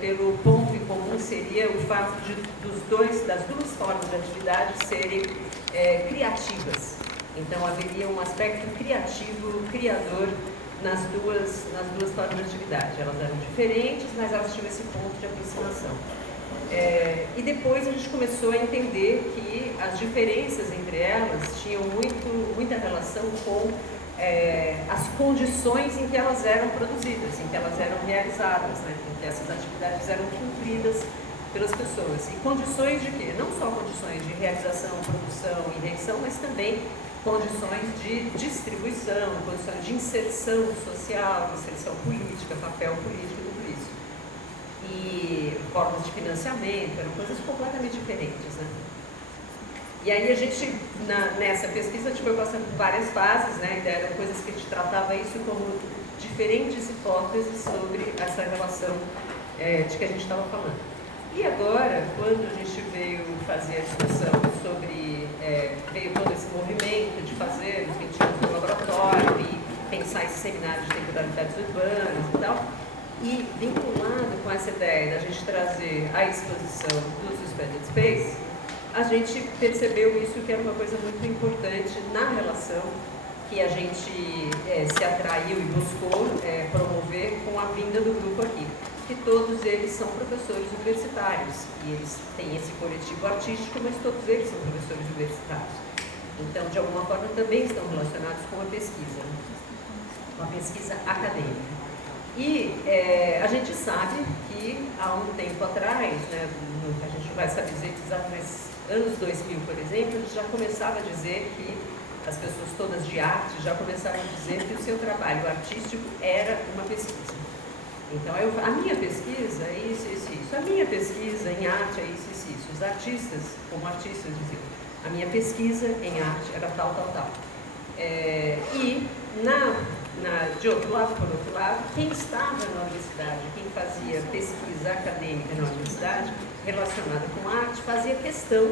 pelo ponto em comum seria o fato das duas formas de atividade serem criativas. Então, haveria um aspecto criativo, criador nas duas formas de atividade. Elas eram diferentes, mas elas tinham esse ponto de aproximação. E depois a gente começou a entender que as diferenças entre elas tinham muita relação com as condições em que elas eram produzidas, em que elas eram realizadas, né? Em que essas atividades eram cumpridas pelas pessoas. E condições de quê? Não só condições de realização, produção e invenção, mas também condições de distribuição, condições de inserção social, inserção política, papel político, tudo isso. E formas de financiamento, eram coisas completamente diferentes, né? E aí a gente, nessa pesquisa, a gente foi passando por várias fases, né? Eram coisas que a gente tratava isso como diferentes hipóteses sobre essa relação de que a gente estava falando. E agora, quando a gente veio fazer a discussão sobre, veio todo esse movimento de fazer os 20 anos do laboratório e pensar esse seminário de temporalidades urbanas e tal, e vinculado com essa ideia da gente trazer a exposição do Suspended Space, a gente percebeu isso que era uma coisa muito importante na relação que a gente se atraiu e buscou promover com a vinda do grupo aqui. Que todos eles são professores universitários, e eles têm esse coletivo artístico, mas todos eles são professores universitários. Então, de alguma forma, também estão relacionados com a pesquisa, né? Com a pesquisa acadêmica. E a gente sabe que há um tempo atrás, né, a gente não vai saber dizer exato, mas anos 2000, por exemplo, a gente já começava a dizer que as pessoas todas de arte já começaram a dizer que o seu trabalho artístico era uma pesquisa. Então, a minha pesquisa é isso, isso, isso. A minha pesquisa em arte é isso, isso, isso. Os artistas, como artistas, diziam, a minha pesquisa em arte era tal, tal, tal. E, de outro lado, por outro lado, quem estava na universidade, quem fazia pesquisa acadêmica na universidade, relacionada com arte, fazia questão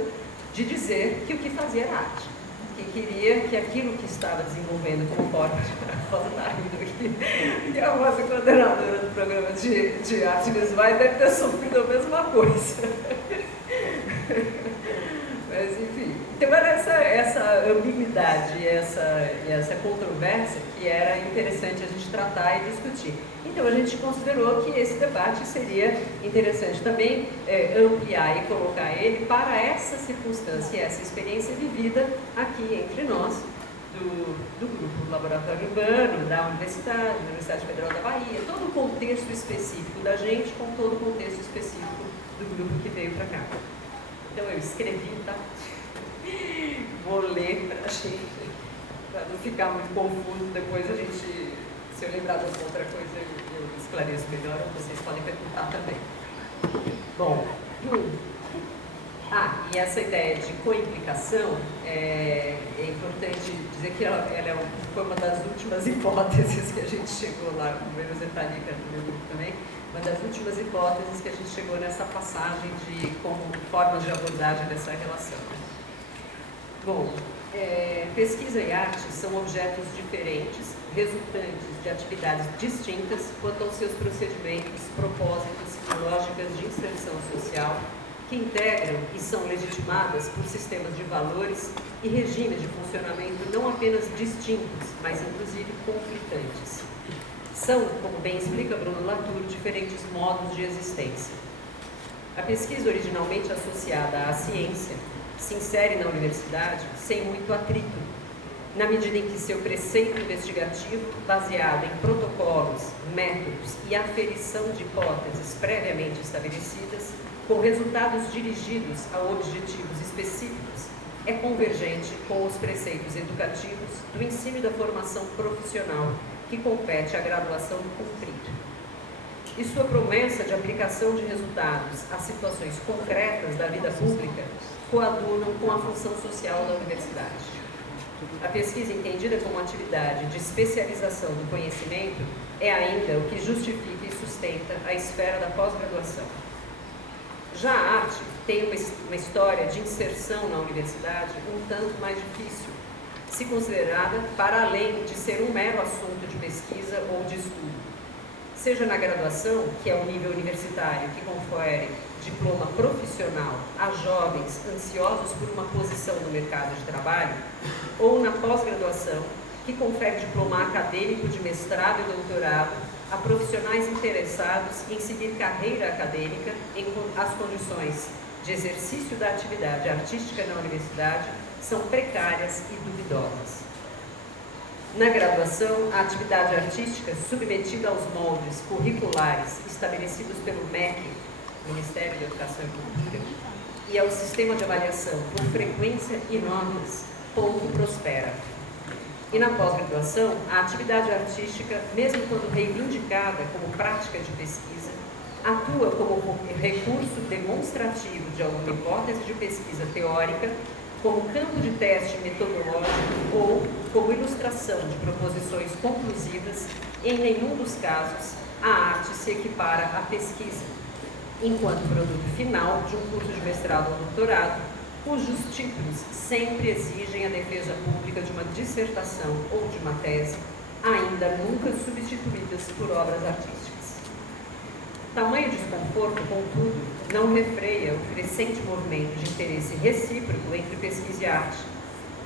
de dizer que o que fazia era arte. Que queria que aquilo que estava desenvolvendo como forma de aqui, e a nossa coordenadora do programa de artes visuais deve ter sofrido a mesma coisa. Mas, enfim, então era essa ambiguidade e essa controvérsia que era interessante a gente tratar e discutir. Então, a gente considerou que esse debate seria interessante também ampliar e colocar ele para essa circunstância e essa experiência vivida aqui entre nós, do grupo do Laboratório Urbano, da Universidade Federal da Bahia, todo o contexto específico da gente com todo o contexto específico do grupo que veio para cá. Então, eu escrevi, tá? Vou ler para a gente, para não ficar muito confuso. Depois a gente, se eu lembrar de outra coisa, eu esclareço melhor, vocês podem perguntar também. Bom, e essa ideia de coimplicação, é importante dizer que ela foi uma das últimas hipóteses que a gente chegou lá, com o menos Etalica no meu grupo também, uma das últimas hipóteses que a gente chegou nessa passagem de como formas de abordagem dessa relação. Bom, pesquisa e arte são objetos diferentes, resultantes de atividades distintas quanto aos seus procedimentos, propósitos e lógicas de inserção social, que integram e são legitimadas por sistemas de valores e regimes de funcionamento não apenas distintos, mas inclusive conflitantes. São, como bem explica Bruno Latour, diferentes modos de existência. A pesquisa originalmente associada à ciência se insere na universidade sem muito atrito, na medida em que seu preceito investigativo, baseado em protocolos, métodos e aferição de hipóteses previamente estabelecidas, com resultados dirigidos a objetivos específicos, é convergente com os preceitos educativos do ensino e da formação profissional, que compete à graduação do cumprido. E sua promessa de aplicação de resultados a situações concretas da vida pública coadunam com a função social da universidade. A pesquisa entendida como atividade de especialização do conhecimento é ainda o que justifica e sustenta a esfera da pós-graduação. Já a arte tem uma história de inserção na universidade um tanto mais difícil, se considerada para além de ser um mero assunto de pesquisa ou de estudo. seja na graduação, que é o nível universitário que confere diploma profissional a jovens ansiosos por uma posição no mercado de trabalho, ou na pós-graduação, que confere diploma acadêmico de mestrado e doutorado a profissionais interessados em seguir carreira acadêmica em as condições de exercício da atividade artística na universidade são precárias e duvidosas. Na graduação, a atividade artística, submetida aos moldes curriculares estabelecidos pelo MEC, Ministério da Educação e Cultura, e ao sistema de avaliação por frequência e notas, pouco prospera. E na pós-graduação, a atividade artística, mesmo quando reivindicada como prática de pesquisa, atua como recurso demonstrativo de alguma hipótese de pesquisa teórica, como campo de teste metodológico ou como ilustração de proposições conclusivas. Em nenhum dos casos, a arte se equipara à pesquisa, enquanto produto final de um curso de mestrado ou doutorado, cujos títulos sempre exigem a defesa pública de uma dissertação ou de uma tese, ainda nunca substituídas por obras artísticas. Tamanho desconforto, contudo, não refreia o crescente movimento de interesse recíproco entre pesquisa e arte,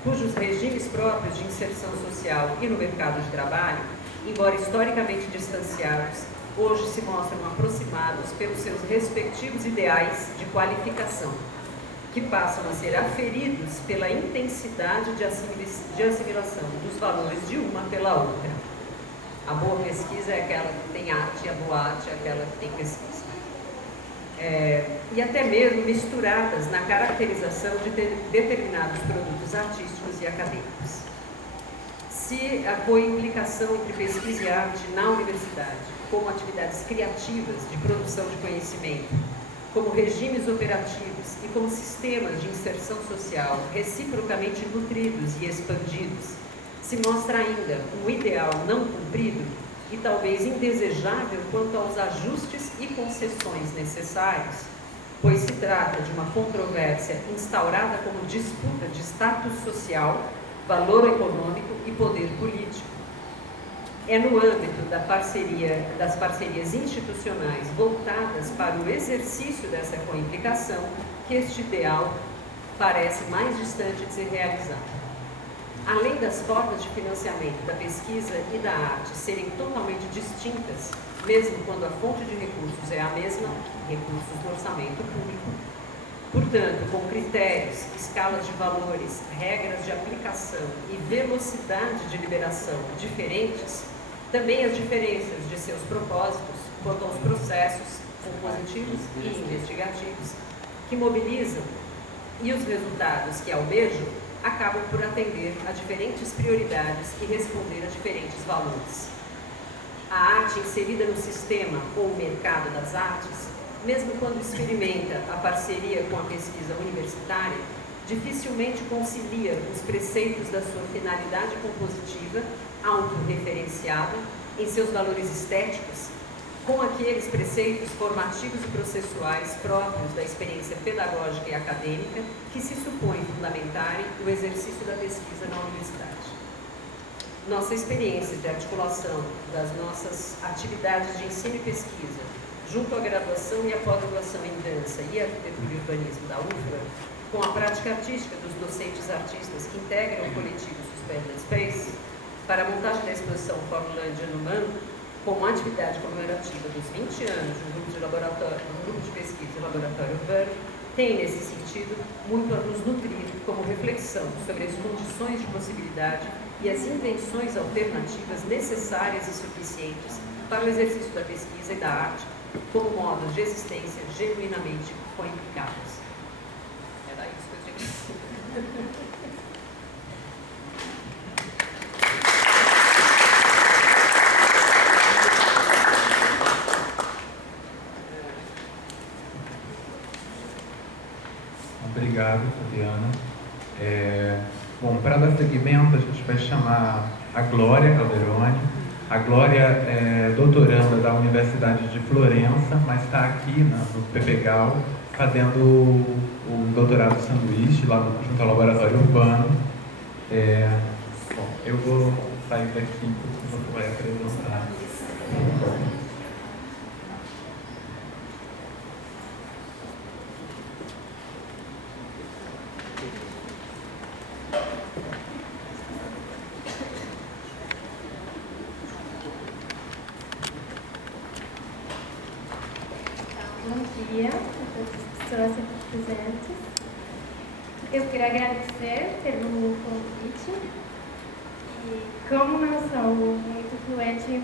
cujos regimes próprios de inserção social e no mercado de trabalho, embora historicamente distanciados, hoje se mostram aproximados pelos seus respectivos ideais de qualificação, que passam a ser aferidos pela intensidade de assimilação dos valores de uma pela outra. A boa pesquisa é aquela que tem arte, e a boa arte é aquela que tem pesquisa. E até mesmo misturadas na caracterização de determinados produtos artísticos e acadêmicos. Se a coimplicação entre pesquisa e arte na universidade, como atividades criativas de produção de conhecimento, como regimes operativos e como sistemas de inserção social reciprocamente nutridos e expandidos, se mostra ainda um ideal não cumprido e talvez indesejável quanto aos ajustes e concessões necessários, pois se trata de uma controvérsia instaurada como disputa de status social, valor econômico e poder político. É no âmbito das parcerias institucionais voltadas para o exercício dessa coimplicação que este ideal parece mais distante de ser realizado. Além das formas de financiamento da pesquisa e da arte serem totalmente distintas, mesmo quando a fonte de recursos é a mesma, recursos do orçamento público, portanto, com critérios, escalas de valores, regras de aplicação e velocidade de liberação diferentes, também as diferenças de seus propósitos quanto aos processos compositivos e investigativos que mobilizam e os resultados que almejam acabam por atender a diferentes prioridades e responder a diferentes valores. A arte inserida no sistema ou mercado das artes, mesmo quando experimenta a parceria com a pesquisa universitária, dificilmente concilia os preceitos da sua finalidade compositiva, autorreferenciada em seus valores estéticos, com aqueles preceitos formativos e processuais próprios da experiência pedagógica e acadêmica que se supõe fundamentarem o exercício da pesquisa na universidade. Nossa experiência de articulação das nossas atividades de ensino e pesquisa junto à graduação e à pós-graduação em dança e arquitetura e urbanismo da UFLA, com a prática artística dos docentes artistas que integram o coletivo Suspended Space, para a montagem da exposição Formulândia no MAN, como atividade comemorativa dos 20 anos de um grupo de pesquisa e laboratório urbano, tem, nesse sentido, muito a nos nutrir como reflexão sobre as condições de possibilidade e as invenções alternativas necessárias e suficientes para o exercício da pesquisa e da arte como modos de existência genuinamente coimplicados. Era isso que eu tinha que dizer. Obrigado, Fabiana. Bom, para dar seguimento, a gente vai chamar a Glória Calderoni. A Glória é doutoranda da Universidade de Florença, mas está aqui no PPGAL, fazendo o doutorado sanduíche, lá junto ao laboratório urbano. Bom, eu vou sair daqui, porque você vai apresentar. Bom dia a todas as pessoas aqui presentes. Eu quero agradecer pelo convite. E como não sou muito fluente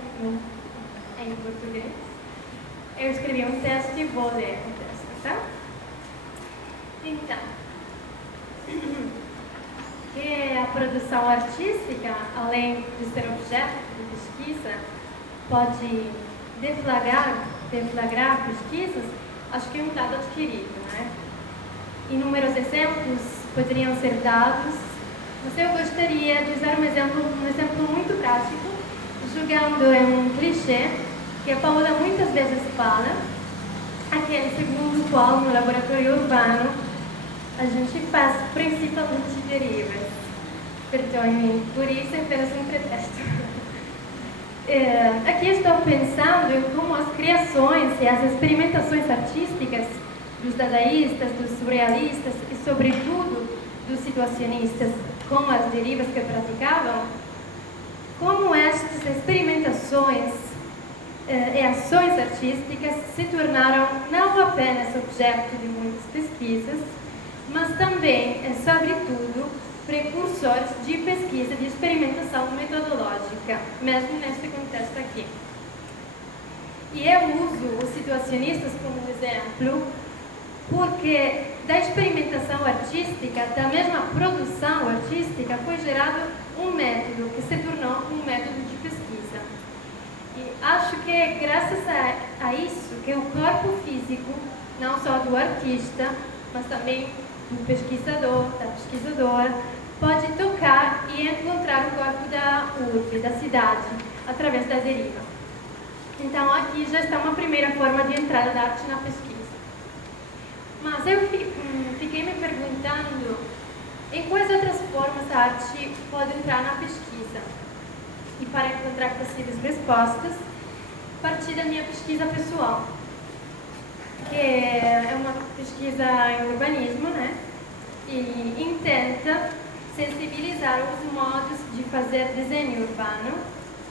em português, eu escrevi um texto e vou ler o texto, tá? Então, que a produção artística, além de ser objeto de pesquisa, pode deflagrar pesquisas, acho que é um dado adquirido, né? Inúmeros exemplos poderiam ser dados, mas eu gostaria de usar um exemplo muito prático, jogando em um clichê que a Paola muitas vezes fala, aquele segundo o qual no laboratório urbano a gente faz principalmente derivas. Perdoe-me por isso, é apenas um pretexto. Aqui estou pensando em como as criações e as experimentações artísticas dos dadaístas, dos surrealistas e, sobretudo, dos situacionistas, com as derivas que praticavam, como estas experimentações e ações artísticas se tornaram não apenas objeto de muitas pesquisas, mas também, e sobretudo, precursores de pesquisa de experimentação metodológica, mesmo neste contexto aqui. E eu uso os situacionistas como exemplo porque da experimentação artística, da mesma produção artística, foi gerado um método que se tornou um método de pesquisa. E acho que é graças a isso que o corpo físico, não só do artista, mas também do pesquisador, da pesquisadora, pode tocar e encontrar o corpo da urbe, da cidade, através da deriva. Então, aqui já está uma primeira forma de entrada da arte na pesquisa. Mas eu fiquei me perguntando em quais outras formas a arte pode entrar na pesquisa. E para encontrar possíveis respostas, parti da minha pesquisa pessoal, que é uma pesquisa em urbanismo, né? E intenta sensibilizar os modos de fazer desenho urbano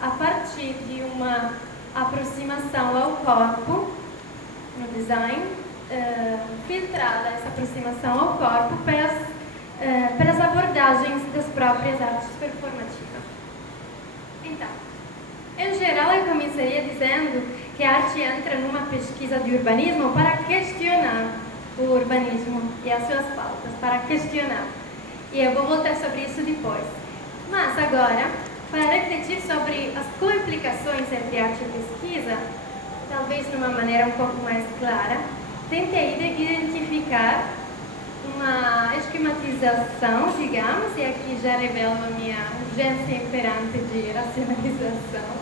a partir de uma aproximação ao corpo no design, filtrada essa aproximação ao corpo pelas abordagens das próprias artes performativas. Então, em geral, eu começaria dizendo que a arte entra numa pesquisa de urbanismo para questionar o urbanismo e as suas pautas, para questionar. E eu vou voltar sobre isso depois. Mas agora, para refletir sobre as coimplicações entre arte e pesquisa, talvez de uma maneira um pouco mais clara, tentei identificar uma esquematização, digamos, e aqui já revelo a minha urgência imperante de racionalização.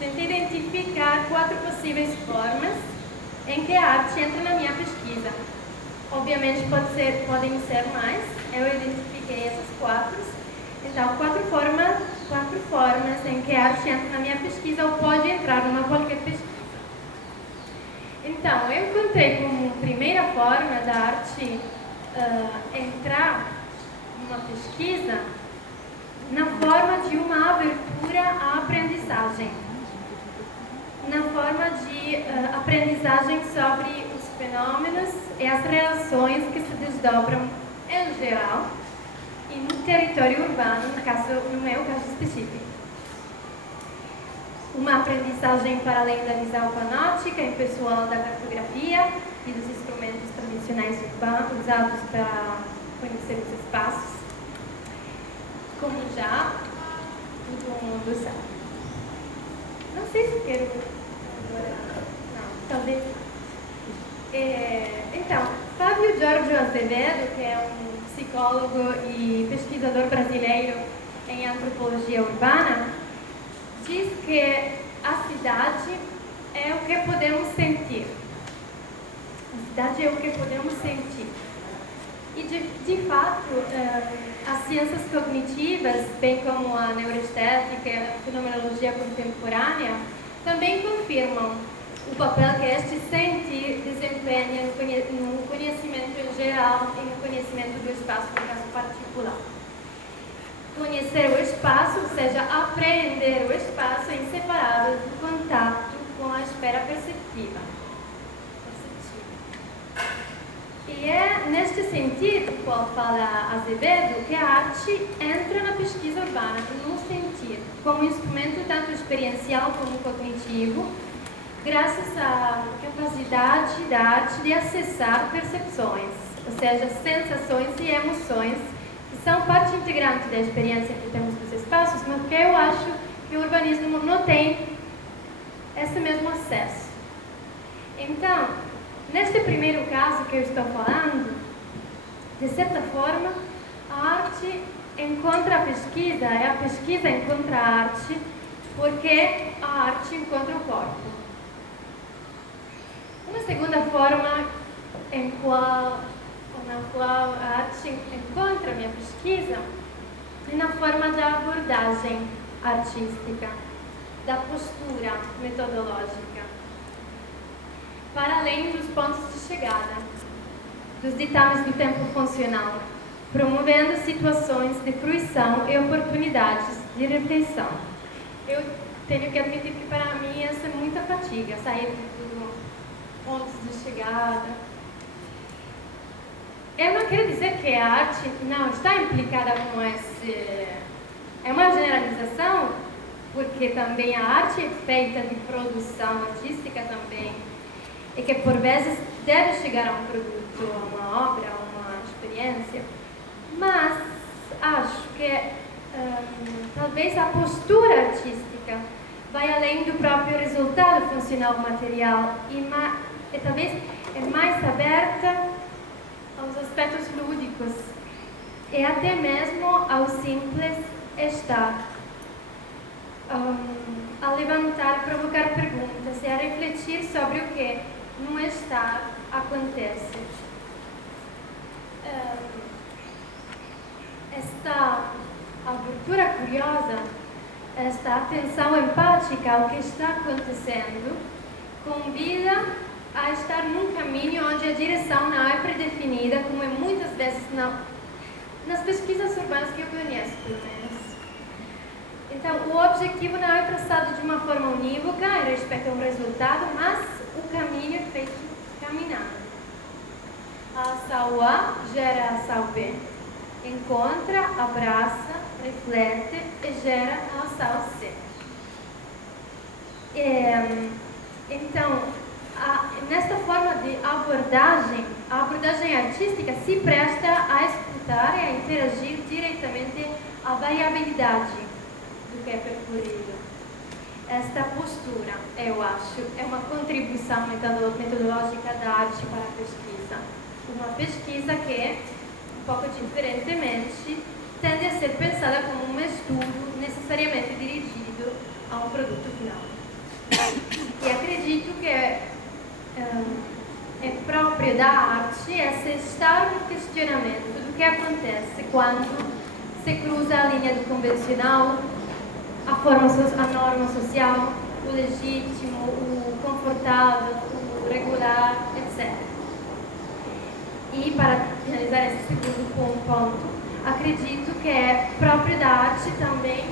Tentei identificar 4 possíveis formas em que a arte entra na minha pesquisa. Obviamente podem ser mais, eu identifiquei essas 4. Então, 4 formas em que a arte entra na minha pesquisa ou pode entrar numa qualquer pesquisa. Então, eu encontrei como primeira forma da arte entrar numa pesquisa na forma de uma abertura à aprendizagem, na forma de aprendizagem sobre os fenômenos e as relações que se desdobram em geral e no território urbano, no meu caso específico. Uma aprendizagem para além da visão panóptica e pessoal da cartografia e dos instrumentos tradicionais urbanos usados para conhecer os espaços, como já todo mundo sabe. Não sei se quero agora. Não, talvez. Então, Fábio Giorgio Azevedo, que é um psicólogo e pesquisador brasileiro em antropologia urbana, diz que a cidade é o que podemos sentir. A cidade é o que podemos sentir. E, de fato, as ciências cognitivas, bem como a neuroestética e a fenomenologia contemporânea, também confirmam o papel que este sentir desempenha no conhecimento em geral e no conhecimento do espaço, no caso particular. Conhecer o espaço, ou seja, apreender o espaço, é inseparável do contato com a esfera perceptiva. E é neste sentido, qual fala Azevedo, que a arte entra na pesquisa urbana, no sentido, como instrumento tanto experiencial como cognitivo, graças à capacidade da arte de acessar percepções, ou seja, sensações e emoções, que são parte integrante da experiência que temos dos espaços, mas que eu acho que o urbanismo não tem esse mesmo acesso. Então, neste primeiro caso que eu estou falando, de certa forma, a arte encontra a pesquisa, e a pesquisa encontra a arte, porque a arte encontra o corpo. Uma segunda forma na qual a arte encontra a minha pesquisa é na forma da abordagem artística, da postura metodológica, para além dos pontos de chegada, dos ditames do tempo funcional, promovendo situações de fruição e oportunidades de reflexão. Eu tenho que admitir que para mim essa é muita fatiga, sair dos pontos de chegada. Eu não quero dizer que a arte não está implicada com esse... É uma generalização, porque também a arte é feita de produção artística também, e que por vezes deve chegar a um produto, a uma obra, a uma experiência, mas acho que talvez a postura artística vai além do próprio resultado funcional material e talvez é mais aberta aos aspectos lúdicos e até mesmo ao simples estar, a levantar, provocar perguntas e a refletir sobre o que no estar acontece. Esta abertura curiosa, esta atenção empática ao que está acontecendo, convida a estar num caminho onde a direção não é predefinida, como é muitas vezes nas pesquisas urbanas que eu conheço, pelo menos. Então, o objetivo não é traçado de uma forma unívoca em respeito a um resultado, mas o caminho é feito caminhando. A ação A gera a ação B. Encontra, abraça, reflete e gera a ação C. Então, nesta forma de abordagem, a abordagem artística se presta a escutar e a interagir diretamente à variabilidade do que é percorrido. Esta postura, eu acho, é uma contribuição metodológica da arte para a pesquisa. Uma pesquisa que, um pouco diferentemente, tende a ser pensada como um estudo necessariamente dirigido a um produto final. E acredito que é próprio da arte esse estar no questionamento do que acontece quando se cruza a linha do convencional, a norma social, o legítimo, o confortável, o regular, etc. E para finalizar esse segundo ponto, acredito que é próprio da arte também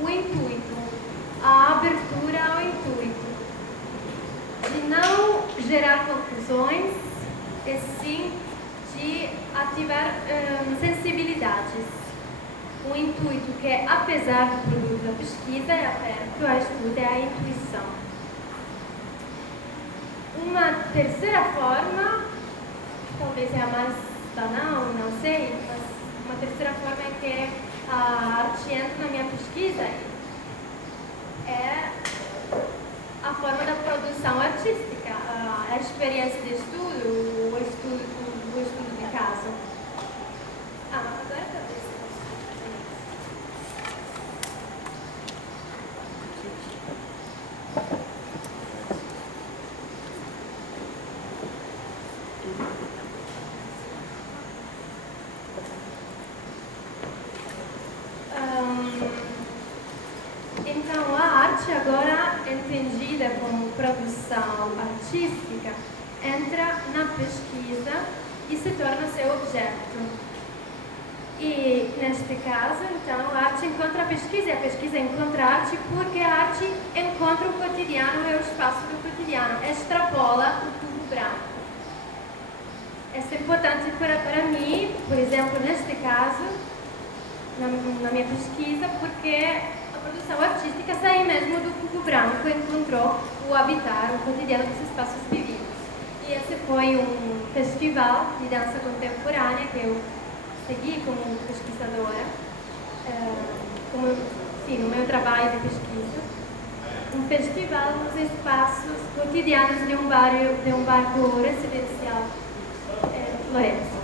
o intuito, a abertura ao intuito, de não gerar conclusões, e sim de ativar sensibilidades. Um intuito que, apesar do produto da pesquisa, é aberto à estudo e à intuição. Uma terceira forma, talvez é a mais banal, não sei, mas uma terceira forma é que a arte entra na minha pesquisa, é a forma da produção artística, a experiência de estudo, o estudo de caso. Agora talvez. Então, a arte agora entendida como produção artística entra na pesquisa e se torna seu objeto. E, neste caso, então, a arte encontra a pesquisa e a pesquisa encontra a arte porque a arte encontra o cotidiano e o espaço do cotidiano, extrapola o tubo branco. Isso é importante para mim, por exemplo, neste caso, na minha pesquisa, porque a produção artística sai mesmo do Fogo Branco e encontrou o habitar, o cotidiano dos espaços vividos. E esse foi um festival de dança contemporânea que eu segui como pesquisadora, no meu trabalho de pesquisa. Um festival nos espaços cotidianos de um bairro residencial Florença.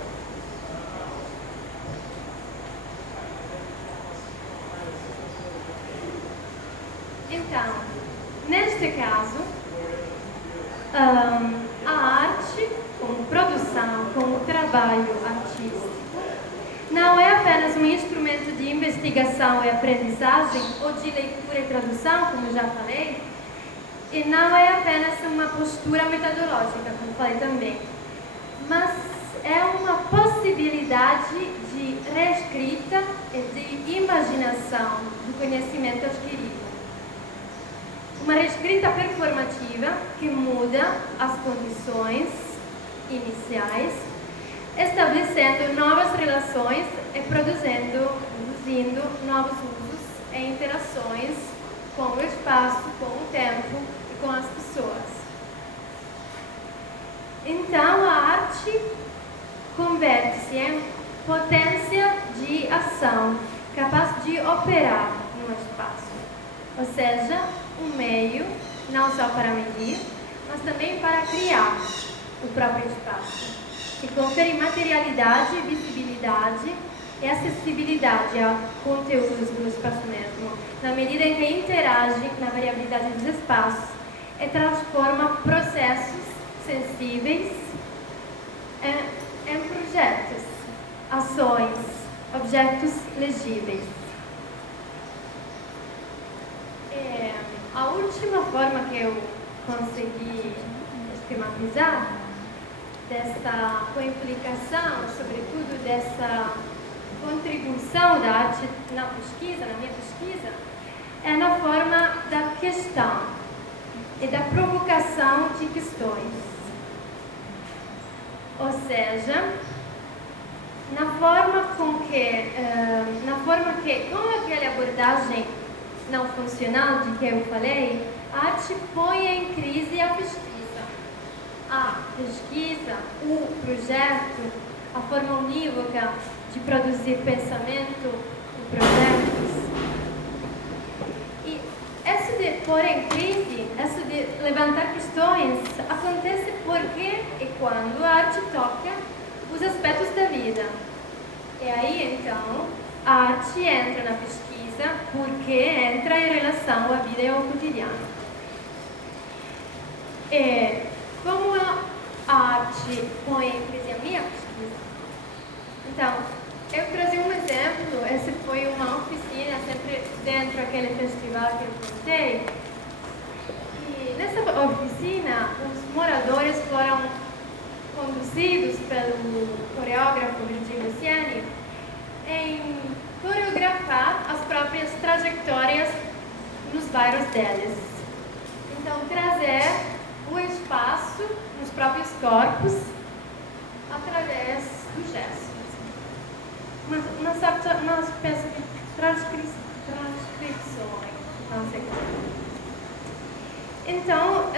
Então, neste caso, a arte, como produção, como trabalho artístico, não é apenas um instrumento de investigação e aprendizagem, ou de leitura e tradução, como já falei, e não é apenas uma postura metodológica, como falei também, mas é uma possibilidade de reescrita e de imaginação do conhecimento adquirido. Uma reescrita performativa que muda as condições iniciais, estabelecendo novas relações e produzindo novos usos e interações com o espaço, com o tempo e com as pessoas. Então, a arte converte-se em potência de ação, capaz de operar no espaço, ou seja, um meio não só para medir, mas também para criar o próprio espaço, que confere materialidade, visibilidade e acessibilidade a conteúdos do espaço mesmo, na medida em que interage na variabilidade dos espaços e transforma processos sensíveis em projetos, ações, objetos legíveis. A última forma que eu consegui esquematizar com a implicação, sobretudo dessa contribuição da arte na minha pesquisa, é na forma da questão e da provocação de questões. Ou seja, na forma que, com aquela abordagem não funcional de que eu falei, a arte põe em crise a pesquisa. A pesquisa, o projeto, a forma unívoca de produzir pensamento e projetos. E isso de pôr em crise, isso de levantar questões, acontece porque e quando a arte toca os aspectos da vida. E aí, então, a arte entra na pesquisa porque entra em relação à vida e ao cotidiano. E como a arte põe em crise a minha pesquisa? Então, eu trazi um exemplo, essa foi uma oficina, sempre dentro daquele festival que eu contei. E nessa oficina, os moradores foram conduzidos pelo coreógrafo Virgilio Sieni em coreografar as próprias trajetórias nos bairros deles. Então, trazer o espaço nos próprios corpos através do gesto. Uma espécie de transcrições, não sei como. Então,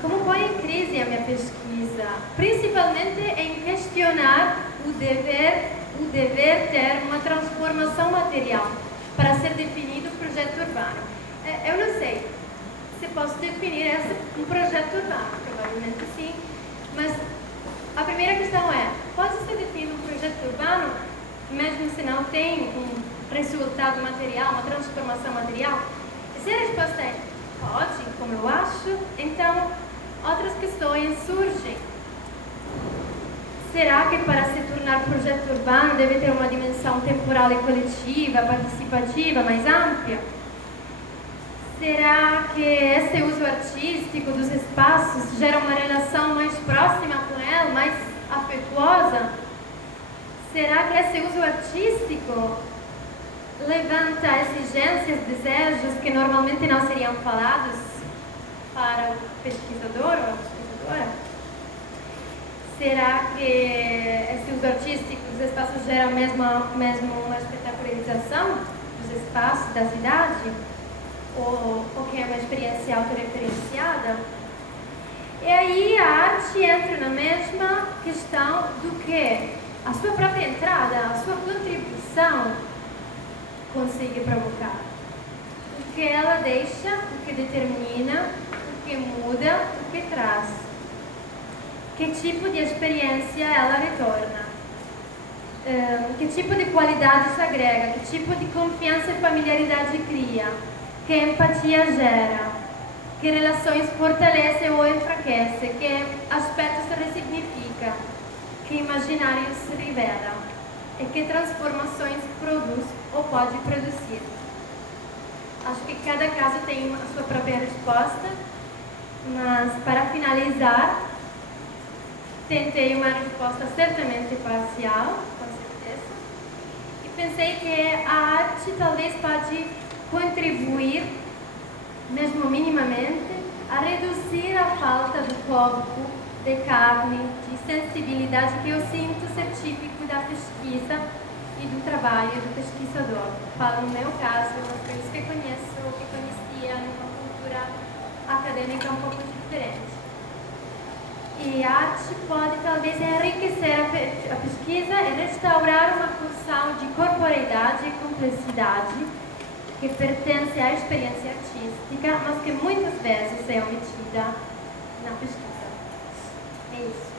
como põe em crise a minha pesquisa? Principalmente em questionar o dever ter uma transformação material para ser definido o projeto urbano. Eu não sei se posso definir um projeto urbano, provavelmente sim, mas a primeira questão é, pode-se definir um projeto urbano mesmo se não tem um resultado material, uma transformação material? E se a resposta é pode, como eu acho, então outras questões surgem. Será que para se tornar projeto urbano deve ter uma dimensão temporal e coletiva, participativa, mais ampla? Será que esse uso artístico dos espaços gera uma relação mais próxima com ela, mais afetuosa? Será que esse uso artístico levanta exigências, desejos que normalmente não seriam falados para o pesquisador ou a pesquisadora? será que esses usos artísticos dos espaços geram mesmo uma espetacularização dos espaços da cidade? Ou que é uma experiência autorreferenciada? E aí a arte entra na mesma questão do que a sua própria entrada, a sua contribuição consegue provocar. O que ela deixa, o que determina, o que muda, o que traz. Que tipo de experiência ela retorna. Que tipo de qualidade se agrega, que tipo de confiança e familiaridade cria, que empatia gera, que relações fortalece ou enfraquece, que aspectos se ressignifica, que imaginário se revela e que transformações produz ou pode produzir. Acho que cada caso tem a sua própria resposta, mas para finalizar, tentei uma resposta certamente parcial, com certeza, e pensei que a arte talvez pode contribuir, mesmo minimamente, a reduzir a falta do corpo, de carne, de sensibilidade que eu sinto ser típico da pesquisa e do trabalho do pesquisador. Falo no meu caso, das coisas que conheço, que conhecia numa cultura acadêmica um pouco diferente. E a arte pode talvez enriquecer a pesquisa e restaurar uma pulsão de corporeidade e complexidade que pertence à experiência artística, mas que muitas vezes é omitida na pesquisa. É isso.